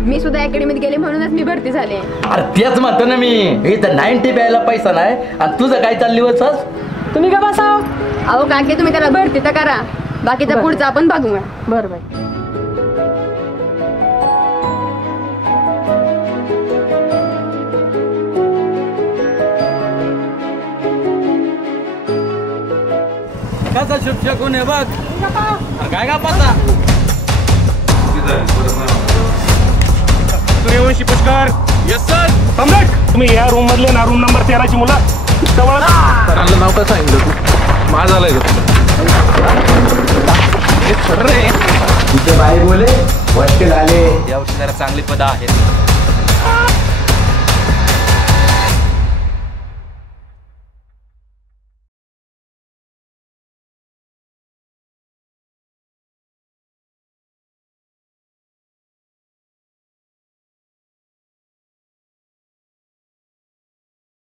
मी सुद्धा अकॅडमीत गेले म्हणूनच मी भरती झाले. अरे तेच म्हणतो ना मी, इथं 90 प्यायला पैसा नाही आणि तुझं काय चालली होतस? तुम्ही का बसाव? अहो काकी तुम्ही त्याला भरती तर करा, बाकीचा पुढचा आपण बघूया. बरं बाई. कसा शुभ कोण आहे बघ. काय का पत्ता सूर्यवंशी पुष्कर. Yes sir. तुम्ही या रूम मधले ना, रूम नंबर 13 ची मुलं जवळ. सरांना नाव काय सांगितलं तू? माझं आलंय का तुझे बाई बोले हॉस्टेल आले. या वर्षी जरा चांगली पद आहेत.